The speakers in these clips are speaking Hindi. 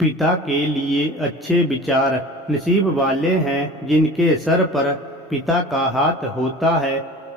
पिता के लिए अच्छे विचार नसीब वाले हैं जिनके सर पर पिता का हाथ होता है।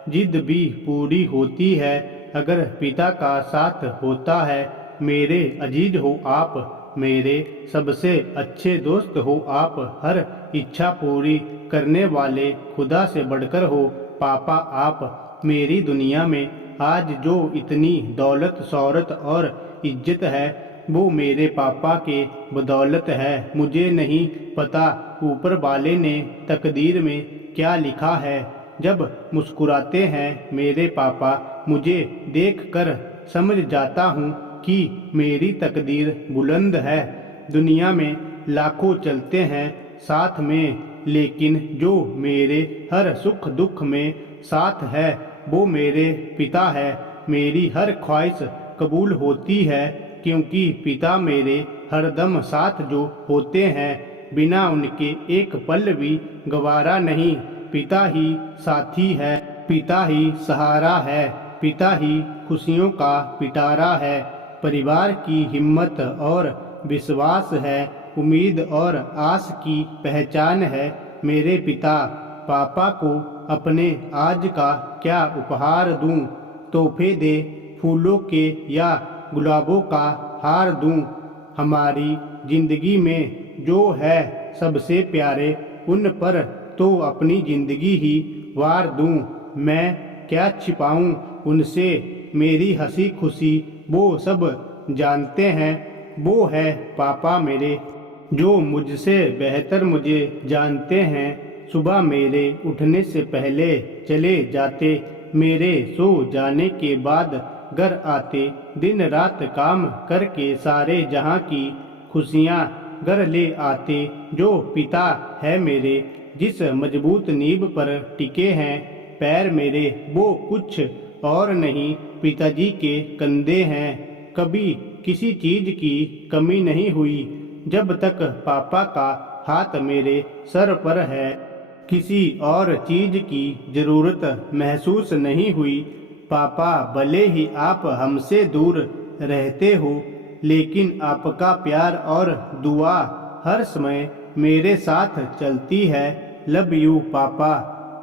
जिद भी पूरी होती है अगर पिता का साथ होता है। मेरे अजीज हो आप, मेरे सबसे अच्छे दोस्त हो आप, हर इच्छा पूरी करने वाले खुदा से बढ़कर हो पापा आप। मेरी दुनिया में आज जो इतनी दौलत शौहरत और इज्जत है वो मेरे पापा के बदौलत है। मुझे नहीं पता ऊपर वाले ने तकदीर में क्या लिखा है। जब मुस्कुराते हैं मेरे पापा मुझे देखकर समझ जाता हूँ कि मेरी तकदीर बुलंद है। दुनिया में लाखों चलते हैं साथ में, लेकिन जो मेरे हर सुख दुख में साथ है वो मेरे पिता है। मेरी हर ख्वाहिश कबूल होती है क्योंकि पिता मेरे हरदम साथ जो होते हैं। बिना उनके एक पल भी गवारा नहीं। पिता ही साथी है, पिता ही सहारा है, पिता ही खुशियों का पिटारा है। परिवार की हिम्मत और विश्वास है, उम्मीद और आस की पहचान है मेरे पिता। पापा को अपने आज का क्या उपहार दूं? तोहफे दे फूलों के या गुलाबों का हार दूं? हमारी जिंदगी में जो है सबसे प्यारे उन पर तो अपनी जिंदगी ही वार दूं। मैं क्या छिपाऊं उनसे मेरी हंसी खुशी, वो सब जानते हैं। वो है पापा मेरे जो मुझसे बेहतर मुझे जानते हैं। सुबह मेरे उठने से पहले चले जाते, मेरे सो जाने के बाद घर आते, दिन रात काम करके सारे जहां की खुशियां घर ले आते। जो पिता है मेरे जिस मजबूत नींव पर टिके हैं पैर मेरे, वो कुछ और नहीं पिताजी के कंधे हैं। कभी किसी चीज की कमी नहीं हुई जब तक पापा का हाथ मेरे सर पर है। किसी और चीज की जरूरत महसूस नहीं हुई। पापा भले ही आप हमसे दूर रहते हो, लेकिन आपका प्यार और दुआ हर समय मेरे साथ चलती है। लव यू पापा।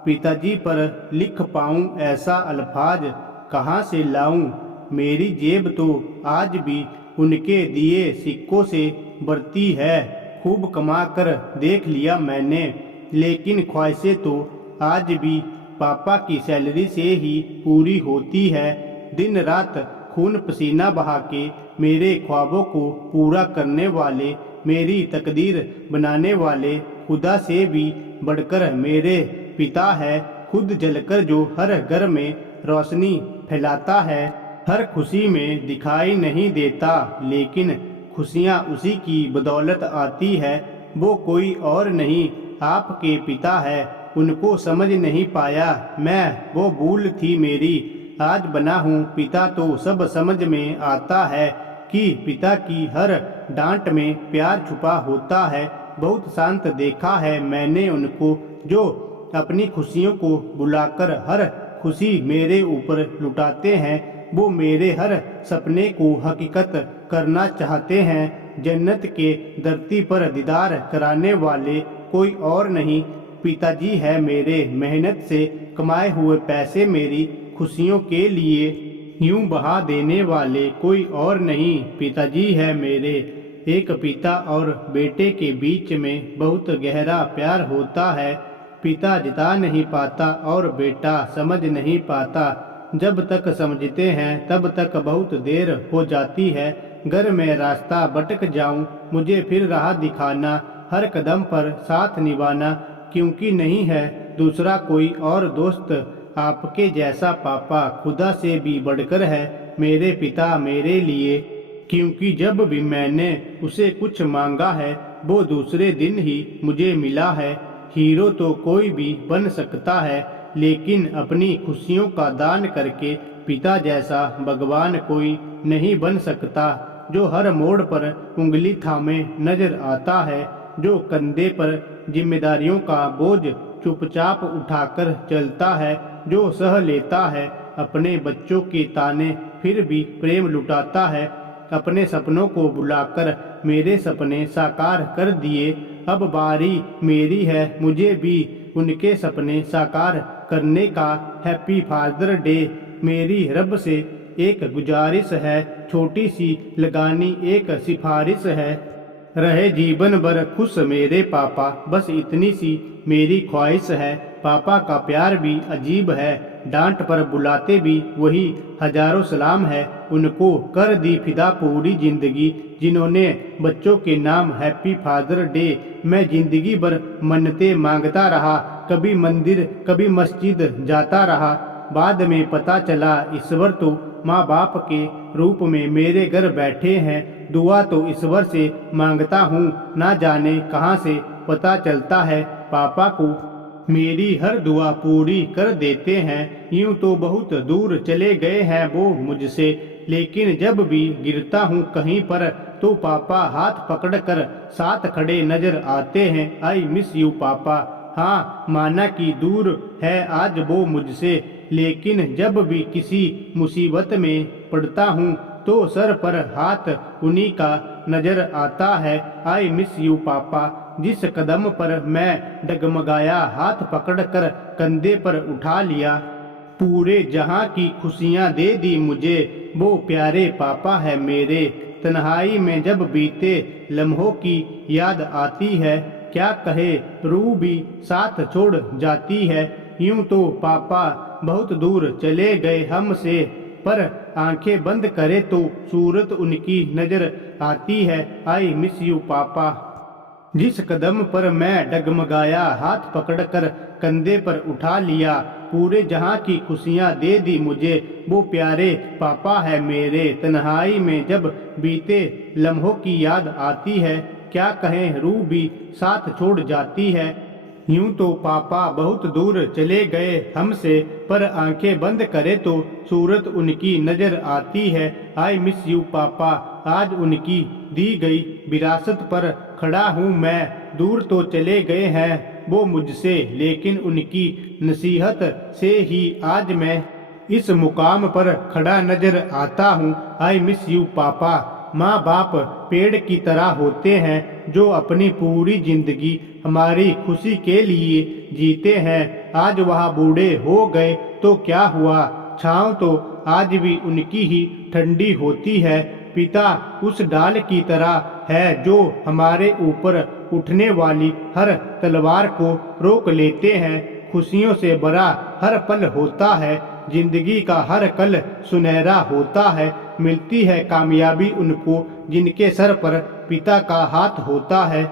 पिताजी पर लिख पाऊं ऐसा अल्फाज कहाँ से लाऊं? मेरी जेब तो आज भी उनके दिए सिक्कों से भरती है। खूब कमा कर देख लिया मैंने, लेकिन ख्वाहिशें तो आज भी पापा की सैलरी से ही पूरी होती है। दिन रात खून पसीना बहा के मेरे ख्वाबों को पूरा करने वाले, मेरी तकदीर बनाने वाले खुदा से भी बढ़कर मेरे पिता है। खुद जलकर जो हर घर में रोशनी फैलाता है, हर खुशी में दिखाई नहीं देता, लेकिन खुशियाँ उसी की बदौलत आती है। वो कोई और नहीं आपके पिता है। उनको समझ नहीं पाया मैं, वो भूल थी मेरी। आज बना हूँ पिता तो सब समझ में आता है कि पिता की हर डांट में प्यार छुपा होता है। बहुत शांत देखा है मैंने उनको जो अपनी खुशियों को बुलाकर हर खुशी मेरे ऊपर लुटाते हैं। वो मेरे हर सपने को हकीकत करना चाहते हैं। जन्नत के धरती पर दीदार कराने वाले कोई और नहीं पिताजी है मेरे। मेहनत से कमाए हुए पैसे मेरी खुशियों के लिए यूं बहा देने वाले कोई और नहीं पिताजी है मेरे। एक पिता और बेटे के बीच में बहुत गहरा प्यार होता है। पिता जता नहीं पाता और बेटा समझ नहीं पाता। जब तक समझते हैं तब तक बहुत देर हो जाती है। घर में रास्ता भटक जाऊं मुझे फिर राह दिखाना, हर कदम पर साथ निभाना, क्योंकि नहीं है दूसरा कोई और दोस्त आपके जैसा। पापा खुदा से भी बढ़कर है मेरे पिता मेरे लिए, क्योंकि जब भी मैंने उसे कुछ मांगा है वो दूसरे दिन ही मुझे मिला है। हीरो तो कोई भी बन सकता है, लेकिन अपनी खुशियों का दान करके पिता जैसा भगवान कोई नहीं बन सकता। जो हर मोड़ पर उंगली थामे नजर आता है, जो कंधे पर जिम्मेदारियों का बोझ चुपचाप उठाकर चलता है, जो सह लेता है अपने बच्चों के ताने फिर भी प्रेम लुटाता है, अपने सपनों को बुलाकर मेरे सपने साकार कर दिए। अब बारी मेरी है, मुझे भी उनके सपने साकार करने का। Happy father day. मेरी रब से एक गुजारिश है, छोटी सी लगानी एक सिफारिश है। रहे जीवन भर खुश मेरे पापा, बस इतनी सी मेरी ख्वाहिश है। पापा का प्यार भी अजीब है, डांट पर बुलाते भी वही हजारों सलाम है। उनको कर दी फिदा पूरी जिंदगी, जिन्होंने बच्चों के नाम हैप्पी फादर डे। मैं जिंदगी भर मन्नतें मांगता रहा, कभी मंदिर कभी मस्जिद जाता रहा। बाद में पता चला ईश्वर तो माँ बाप के रूप में मेरे घर बैठे हैं। दुआ तो ईश्वर से मांगता हूँ, ना जाने कहाँ से पता चलता है पापा को मेरी हर दुआ पूरी कर देते हैं। यूं तो बहुत दूर चले गए हैं वो मुझसे, लेकिन जब भी गिरता हूँ कहीं पर तो पापा हाथ पकड़कर साथ खड़े नजर आते हैं। आई मिस यू पापा। हाँ, माना कि दूर है आज वो मुझसे, लेकिन जब भी किसी मुसीबत में पड़ता हूँ तो सर पर हाथ उन्हीं का नजर आता है। आई मिस यू पापा। जिस कदम पर मैं डगमगाया, हाथ पकड़कर कंधे पर उठा लिया। पूरे जहां की खुशियां दे दी मुझे, वो प्यारे पापा है मेरे। तन्हाई में जब बीते लम्हों की याद आती है, क्या कहे रूह भी साथ छोड़ जाती है। यूं तो पापा बहुत दूर चले गए हमसे, पर आंखें बंद करे तो सूरत उनकी नजर आती है। आई मिस यू पापा। जिस कदम पर मैं डगमगाया, हाथ पकड़कर कंधे पर उठा लिया। पूरे जहां की खुशियां दे दी मुझे, वो प्यारे पापा है मेरे। तन्हाई में जब बीते लम्हों की याद आती है, क्या कहें रूह भी साथ छोड़ जाती है। यूं तो पापा बहुत दूर चले गए हमसे, पर आंखें बंद करे तो सूरत उनकी नजर आती है। आई मिस यू पापा। आज उनकी दी गई विरासत पर खड़ा हूँ मैं। दूर तो चले गए हैं वो मुझसे, लेकिन उनकी नसीहत से ही आज मैं इस मुकाम पर खड़ा नजर आता हूँ। आई मिस यू पापा। माँ बाप पेड़ की तरह होते हैं, जो अपनी पूरी जिंदगी हमारी खुशी के लिए जीते हैं। आज वह बूढ़े हो गए तो क्या हुआ, छाँव तो आज भी उनकी ही ठंडी होती है। पिता उस डाल की तरह है जो हमारे ऊपर उठने वाली हर तलवार को रोक लेते हैं। खुशियों से भरा हर पल होता है, जिंदगी का हर कल सुनहरा होता है। मिलती है कामयाबी उनको जिनके सर पर पिता का हाथ होता है।